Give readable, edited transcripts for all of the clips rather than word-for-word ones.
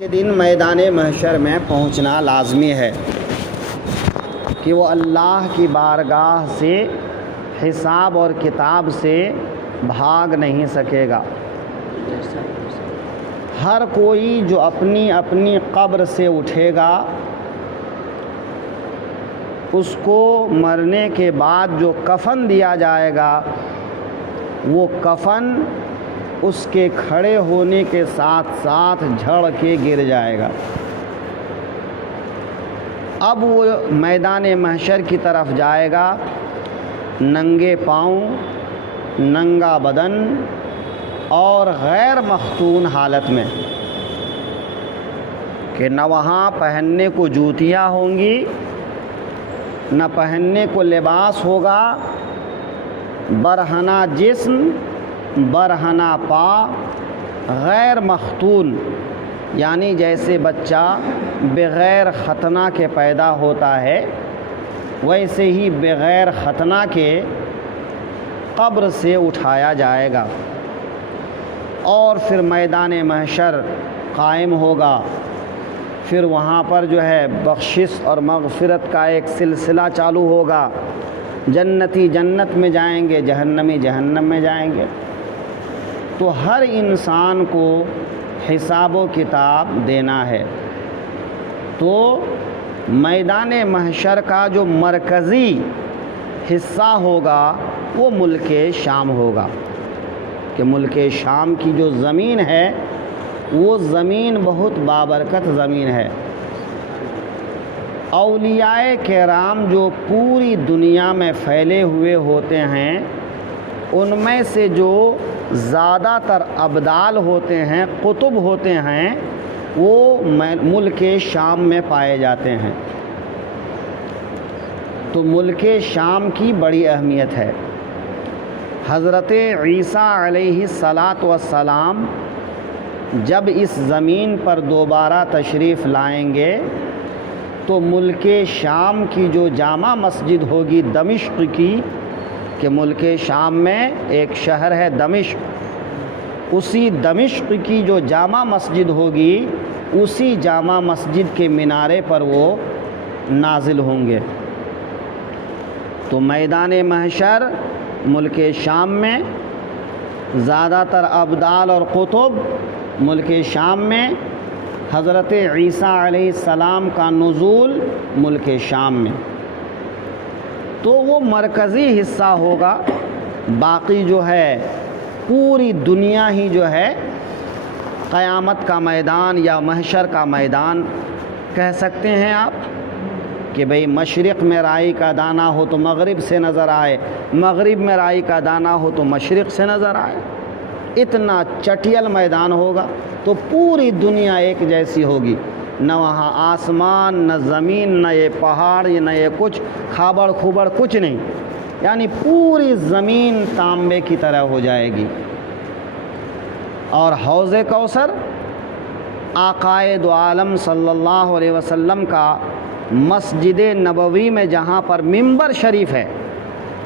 کے دن میدان محشر میں پہنچنا لازمی ہے کہ وہ اللہ کی بارگاہ سے حساب اور کتاب سے بھاگ نہیں سکے گا۔ ہر کوئی جو اپنی اپنی قبر سے اٹھے گا، اس کو مرنے کے بعد جو کفن دیا جائے گا، وہ کفن اس کے کھڑے ہونے کے ساتھ ساتھ جھڑ کے گر جائے گا۔ اب وہ میدان محشر کی طرف جائے گا، ننگے پاؤں، ننگا بدن اور غیر مختون حالت میں، کہ نہ وہاں پہننے کو جوتیاں ہوں گی، نہ پہننے کو لباس ہوگا، برہنہ جسم، برہنہ پا، غیر مختون، یعنی جیسے بچہ بغیر ختنہ کے پیدا ہوتا ہے، ویسے ہی بغیر ختنہ کے قبر سے اٹھایا جائے گا، اور پھر میدان محشر قائم ہوگا۔ پھر وہاں پر جو ہے بخشش اور مغفرت کا ایک سلسلہ چالو ہوگا۔ جنتی جنت میں جائیں گے، جہنمی جہنم میں جائیں گے۔ تو ہر انسان کو حساب و کتاب دینا ہے۔ تو میدان محشر کا جو مرکزی حصہ ہوگا وہ ملک شام ہوگا، کہ ملک شام کی جو زمین ہے وہ زمین بہت بابرکت زمین ہے۔ اولیاء کرام جو پوری دنیا میں پھیلے ہوئے ہوتے ہیں، ان میں سے جو زیادہ تر ابدال ہوتے ہیں، قطب ہوتے ہیں، وہ ملک شام میں پائے جاتے ہیں۔ تو ملک شام کی بڑی اہمیت ہے۔ حضرت عیسیٰ علیہ السلام جب اس زمین پر دوبارہ تشریف لائیں گے تو ملک شام کی جو جامع مسجد ہوگی دمشق کی، کہ ملک شام میں ایک شہر ہے دمشق، اسی دمشق کی جو جامع مسجد ہوگی، اسی جامع مسجد کے مینارے پر وہ نازل ہوں گے۔ تو میدان محشر ملک شام میں، زیادہ تر ابدال اور قطب ملک شام میں، حضرت عیسیٰ علیہ السلام کا نزول ملک شام میں۔ تو وہ مرکزی حصہ ہوگا۔ باقی جو ہے پوری دنیا ہی جو ہے قیامت کا میدان یا محشر کا میدان کہہ سکتے ہیں آپ، کہ بھئی مشرق میں رائی کا دانہ ہو تو مغرب سے نظر آئے، مغرب میں رائی کا دانہ ہو تو مشرق سے نظر آئے۔ اتنا چٹیل میدان ہوگا، تو پوری دنیا ایک جیسی ہوگی، نہ وہاں آسمان، نہ زمین، نہ یہ پہاڑ، نہ یہ کچھ کھابڑ کھوبڑ، کچھ نہیں، یعنی پوری زمین تانبے کی طرح ہو جائے گی۔ اور حوض کوثر آقائے دو عالم صلی اللہ علیہ وسلم کا مسجد نبوی میں جہاں پر ممبر شریف ہے،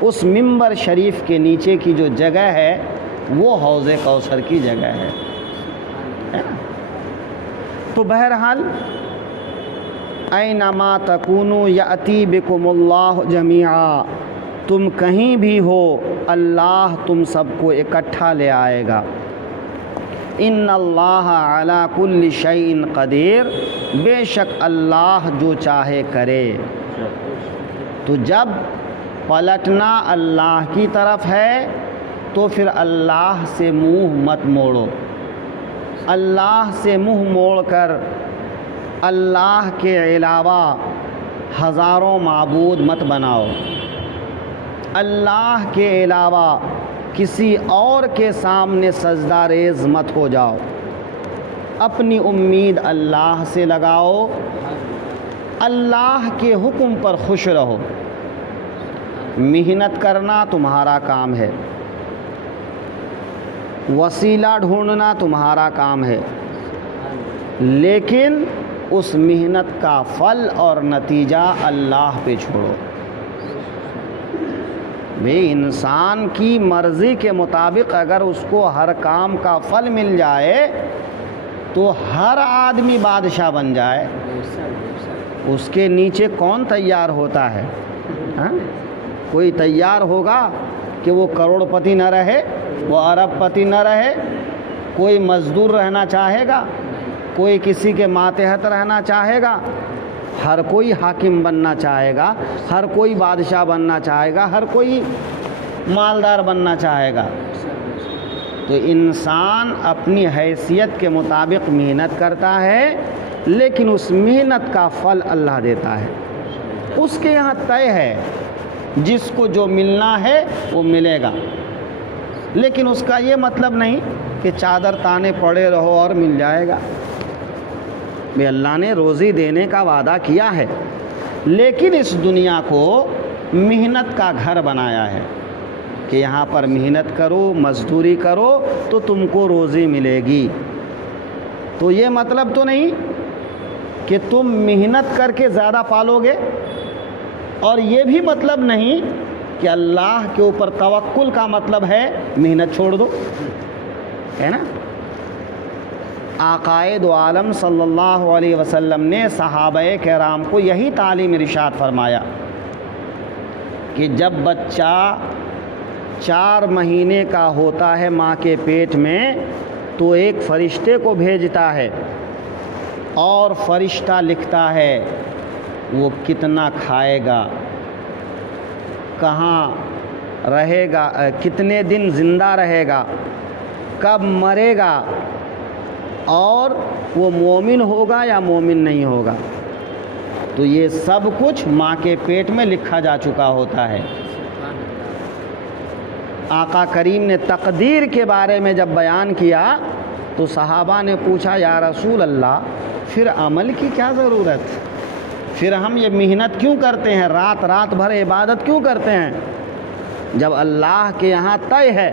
اس ممبر شریف کے نیچے کی جو جگہ ہے وہ حوض کوثر کی جگہ ہے۔ تو بہرحال اینما تکونوا یأتی بکم اللہ جمیعا، تم کہیں بھی ہو اللہ تم سب کو اکٹھا لے آئے گا۔ ان اللہ علی کل شیء قدیر، بے شک اللہ جو چاہے کرے۔ تو جب پلٹنا اللہ کی طرف ہے تو پھر اللہ سے منہ مت موڑو، اللہ سے منہ موڑ کر اللہ کے علاوہ ہزاروں معبود مت بناؤ، اللہ کے علاوہ کسی اور کے سامنے سجدہ ریز مت ہو جاؤ، اپنی امید اللہ سے لگاؤ، اللہ کے حکم پر خوش رہو۔ محنت کرنا تمہارا کام ہے، وسیلہ ڈھونڈنا تمہارا کام ہے، لیکن اس محنت کا پھل اور نتیجہ اللہ پہ چھوڑو۔ بھئی انسان کی مرضی کے مطابق اگر اس کو ہر کام کا پھل مل جائے تو ہر آدمی بادشاہ بن جائے، اس کے نیچے کون تیار ہوتا ہے؟ ہاں؟ کوئی تیار ہوگا کہ وہ کروڑ پتی نہ رہے، وہ ارب پتی نہ رہے؟ کوئی مزدور رہنا چاہے گا؟ کوئی کسی کے ماتحت رہنا چاہے گا؟ ہر کوئی حاکم بننا چاہے گا، ہر کوئی بادشاہ بننا چاہے گا، ہر کوئی مالدار بننا چاہے گا۔ تو انسان اپنی حیثیت کے مطابق محنت کرتا ہے، لیکن اس محنت کا پھل اللہ دیتا ہے، اس کے یہاں طے ہے، جس کو جو ملنا ہے وہ ملے گا۔ لیکن اس کا یہ مطلب نہیں کہ چادر تانے پڑے رہو اور مل جائے گا۔ بے اللہ نے روزی دینے کا وعدہ کیا ہے، لیکن اس دنیا کو محنت کا گھر بنایا ہے کہ یہاں پر محنت کرو، مزدوری کرو تو تم کو روزی ملے گی۔ تو یہ مطلب تو نہیں کہ تم محنت کر کے زیادہ پالو گے، اور یہ بھی مطلب نہیں کہ اللہ کے اوپر توکل کا مطلب ہے محنت چھوڑ دو، ہے نا؟ آقائے دو عالم صلی اللہ علیہ وسلم نے صحابہ کرام کو یہی تعلیم ارشاد فرمایا کہ جب بچہ 4 مہینے کا ہوتا ہے ماں کے پیٹ میں تو ایک فرشتے کو بھیجتا ہے، اور فرشتہ لکھتا ہے وہ کتنا کھائے گا، کہاں رہے گا، کتنے دن زندہ رہے گا، کب مرے گا، اور وہ مومن ہوگا یا مومن نہیں ہوگا۔ تو یہ سب کچھ ماں کے پیٹ میں لکھا جا چکا ہوتا ہے۔ آقا کریم نے تقدیر کے بارے میں جب بیان کیا تو صحابہ نے پوچھا یا رسول اللہ پھر عمل کی کیا ضرورت، پھر ہم یہ محنت کیوں کرتے ہیں، رات رات بھر عبادت کیوں کرتے ہیں، جب اللہ کے یہاں طے ہے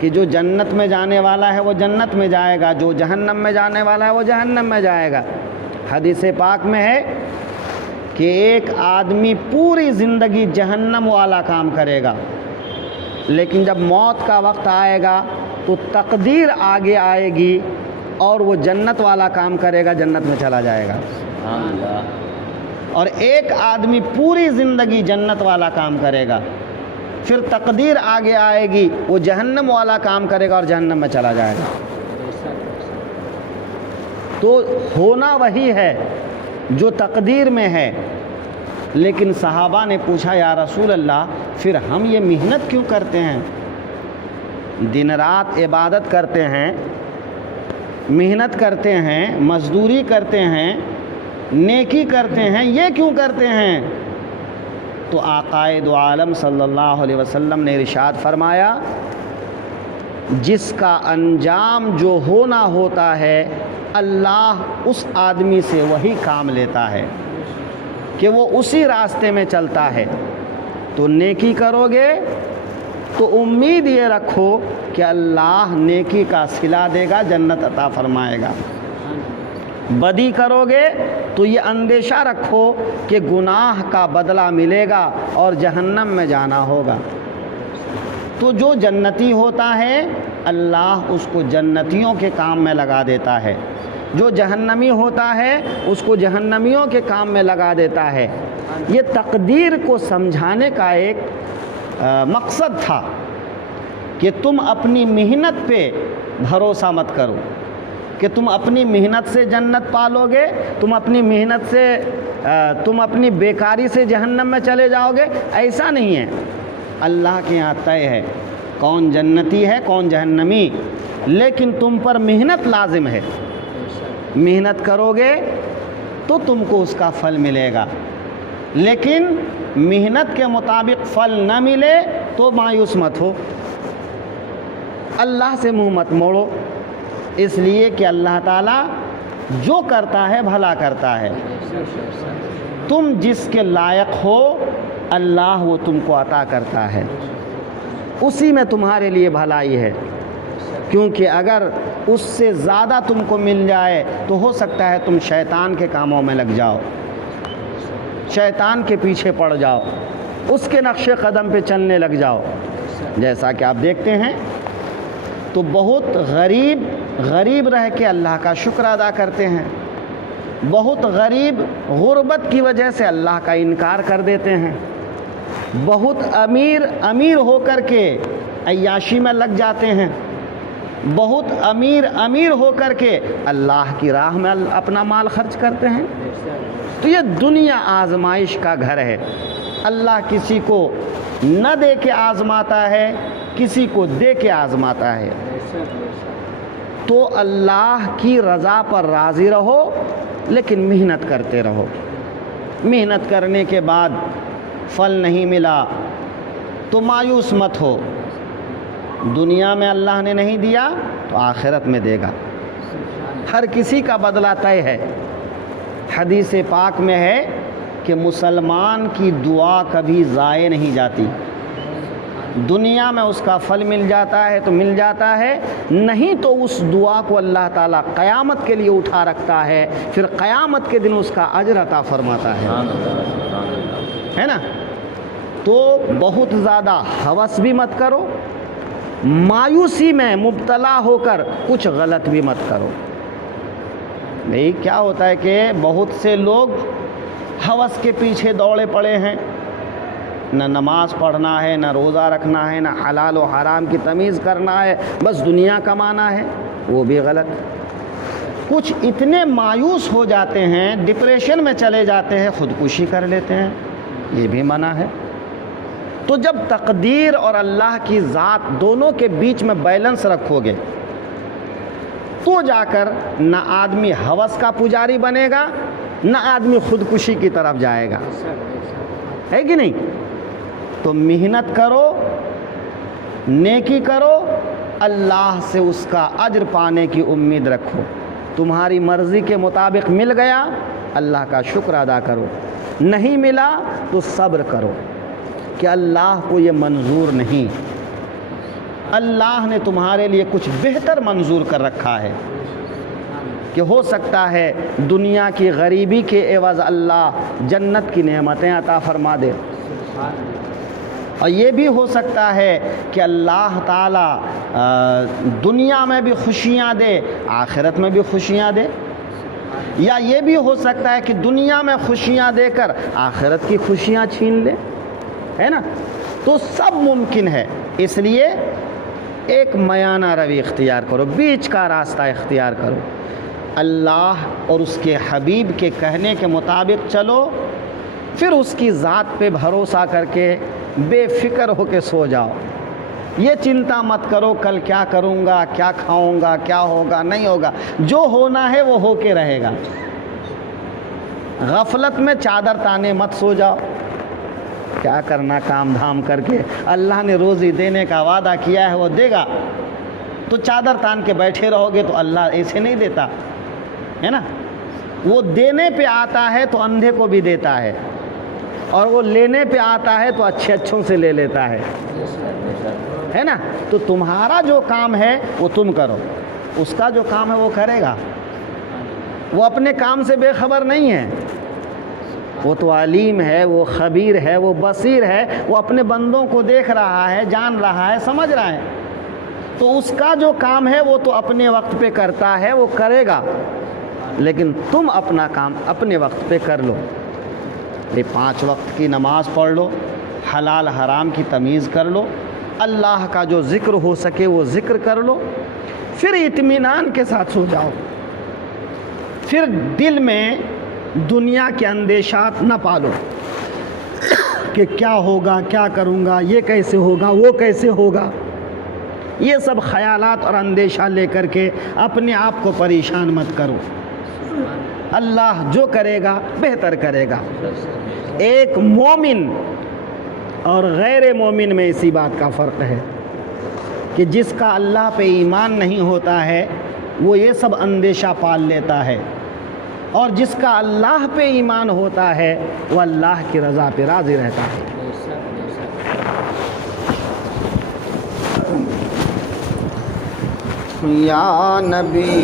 کہ جو جنت میں جانے والا ہے وہ جنت میں جائے گا، جو جہنم میں جانے والا ہے وہ جہنم میں جائے گا۔ حدیث پاک میں ہے کہ ایک آدمی پوری زندگی جہنم والا کام کرے گا، لیکن جب موت کا وقت آئے گا تو تقدیر آگے آئے گی اور وہ جنت والا کام کرے گا، جنت میں چلا جائے گا۔ اور ایک آدمی پوری زندگی جنت والا کام کرے گا، پھر تقدیر آگے آئے گی، وہ جہنم والا کام کرے گا اور جہنم میں چلا جائے گا۔ تو ہونا وہی ہے جو تقدیر میں ہے۔ لیکن صحابہ نے پوچھا یا رسول اللہ پھر ہم یہ محنت کیوں کرتے ہیں، دن رات عبادت کرتے ہیں، محنت کرتے ہیں، مزدوری کرتے ہیں، نیکی کرتے ہیں، یہ کیوں کرتے ہیں؟ تو آقائے دو عالم صلی اللہ علیہ وسلم نے ارشاد فرمایا جس کا انجام جو ہونا ہوتا ہے اللہ اس آدمی سے وہی کام لیتا ہے کہ وہ اسی راستے میں چلتا ہے۔ تو نیکی کرو گے تو امید یہ رکھو کہ اللہ نیکی کا صلہ دے گا، جنت عطا فرمائے گا۔ بدی کرو گے تو یہ اندیشہ رکھو کہ گناہ کا بدلہ ملے گا اور جہنم میں جانا ہوگا۔ تو جو جنتی ہوتا ہے اللہ اس کو جنتیوں کے کام میں لگا دیتا ہے، جو جہنمی ہوتا ہے اس کو جہنمیوں کے کام میں لگا دیتا ہے۔ یہ تقدیر کو سمجھانے کا ایک مقصد تھا کہ تم اپنی محنت پہ بھروسہ مت کرو کہ تم اپنی محنت سے جنت پالو گے، تم اپنی محنت سے تم اپنی بیکاری سے جہنم میں چلے جاؤ گے، ایسا نہیں ہے۔ اللہ کے یہاں طے ہے کون جنتی ہے کون جہنمی، لیکن تم پر محنت لازم ہے۔ محنت کرو گے تو تم کو اس کا پھل ملے گا، لیکن محنت کے مطابق پھل نہ ملے تو مایوس مت ہو، اللہ سے منہ مت موڑو، اس لیے کہ اللہ تعالیٰ جو کرتا ہے بھلا کرتا ہے۔ تم جس کے لائق ہو اللہ وہ تم کو عطا کرتا ہے، اسی میں تمہارے لیے بھلائی ہے، کیونکہ اگر اس سے زیادہ تم کو مل جائے تو ہو سکتا ہے تم شیطان کے کاموں میں لگ جاؤ، شیطان کے پیچھے پڑ جاؤ، اس کے نقش قدم پہ چلنے لگ جاؤ۔ جیسا کہ آپ دیکھتے ہیں تو بہت غریب غریب رہ کے اللہ کا شکر ادا کرتے ہیں، بہت غریب غربت کی وجہ سے اللہ کا انکار کر دیتے ہیں، بہت امیر ہو کر کے عیاشی میں لگ جاتے ہیں، بہت امیر ہو کر کے اللہ کی راہ میں اپنا مال خرچ کرتے ہیں۔ تو یہ دنیا آزمائش کا گھر ہے، اللہ کسی کو نہ دے کے آزماتا ہے، کسی کو دے کے آزماتا ہے۔ تو اللہ کی رضا پر راضی رہو، لیکن محنت کرتے رہو۔ محنت کرنے کے بعد پھل نہیں ملا تو مایوس مت ہو، دنیا میں اللہ نے نہیں دیا تو آخرت میں دے گا۔ ہر کسی کا بدلہ طے ہے۔ حدیث پاک میں ہے کہ مسلمان کی دعا کبھی ضائع نہیں جاتی، دنیا میں اس کا پھل مل جاتا ہے تو مل جاتا ہے، نہیں تو اس دعا کو اللہ تعالیٰ قیامت کے لیے اٹھا رکھتا ہے، پھر قیامت کے دن اس کا اجر عطا فرماتا ہے نا۔ تو بہت زیادہ ہوس بھی مت کرو، مایوسی میں مبتلا ہو کر کچھ غلط بھی مت کرو۔ بھئی کیا ہوتا ہے کہ بہت سے لوگ ہوس کے پیچھے دوڑے پڑے ہیں، نہ نماز پڑھنا ہے، نہ روزہ رکھنا ہے، نہ حلال و حرام کی تمیز کرنا ہے، بس دنیا کمانا ہے، وہ بھی غلط۔ کچھ اتنے مایوس ہو جاتے ہیں، ڈپریشن میں چلے جاتے ہیں، خودکشی کر لیتے ہیں، یہ بھی منع ہے۔ تو جب تقدیر اور اللہ کی ذات دونوں کے بیچ میں بیلنس رکھو گے تو جا کر نہ آدمی ہوس کا پجاری بنے گا، نہ آدمی خودکشی کی طرف جائے گا، ہے کہ نہیں؟ تو محنت کرو، نیکی کرو، اللہ سے اس کا اجر پانے کی امید رکھو۔ تمہاری مرضی کے مطابق مل گیا، اللہ کا شکر ادا کرو، نہیں ملا تو صبر کرو کہ اللہ کو یہ منظور نہیں، اللہ نے تمہارے لیے کچھ بہتر منظور کر رکھا ہے، کہ ہو سکتا ہے دنیا کی غریبی کے عوض اللہ جنت کی نعمتیں عطا فرما دے، اور یہ بھی ہو سکتا ہے کہ اللہ تعالی دنیا میں بھی خوشیاں دے، آخرت میں بھی خوشیاں دے، یا یہ بھی ہو سکتا ہے کہ دنیا میں خوشیاں دے کر آخرت کی خوشیاں چھین لے، ہے نا۔ تو سب ممکن ہے، اس لیے ایک میانہ روی اختیار کرو، بیچ کا راستہ اختیار کرو، اللہ اور اس کے حبیب کے کہنے کے مطابق چلو، پھر اس کی ذات پہ بھروسہ کر کے بے فکر ہو کے سو جاؤ۔ یہ چنتا مت کرو کل کیا کروں گا، کیا کھاؤں گا، کیا ہوگا نہیں ہوگا، جو ہونا ہے وہ ہو کے رہے گا۔ غفلت میں چادر تانے مت سو جاؤ، کیا کرنا کام دھام کر کے، اللہ نے روزی دینے کا وعدہ کیا ہے وہ دے گا، تو چادر تان کے بیٹھے رہو گے تو اللہ ایسے نہیں دیتا ہے نا۔ وہ دینے پہ آتا ہے تو اندھے کو بھی دیتا ہے، اور وہ لینے پہ آتا ہے تو اچھے اچھوں سے لے لیتا ہے نا۔ تو تمہارا جو کام ہے وہ تم کرو، اس کا جو کام ہے وہ کرے گا، وہ اپنے کام سے بے خبر نہیں ہے، وہ تو علیم ہے، وہ خبیر ہے، وہ بصیر ہے، وہ اپنے بندوں کو دیکھ رہا ہے، جان رہا ہے، سمجھ رہا ہے، تو اس کا جو کام ہے وہ تو اپنے وقت پہ کرتا ہے، وہ کرے گا، لیکن تم اپنا کام اپنے وقت پہ کر لو۔ 5 وقت کی نماز پڑھ لو، حلال حرام کی تمیز کر لو، اللہ کا جو ذکر ہو سکے وہ ذکر کر لو، پھر اطمینان کے ساتھ سو جاؤ، پھر دل میں دنیا کے اندیشات نہ پالو کہ کیا ہوگا، کیا کروں گا، یہ کیسے ہوگا، وہ کیسے ہوگا، یہ سب خیالات اور اندیشہ لے کر کے اپنے آپ کو پریشان مت کرو۔ اللہ جو کرے گا بہتر کرے گا۔ ایک مومن اور غیر مومن میں اسی بات کا فرق ہے کہ جس کا اللہ پہ ایمان نہیں ہوتا ہے وہ یہ سب اندیشہ پال لیتا ہے، اور جس کا اللہ پہ ایمان ہوتا ہے وہ اللہ کی رضا پہ راضی رہتا ہے۔ یا نبی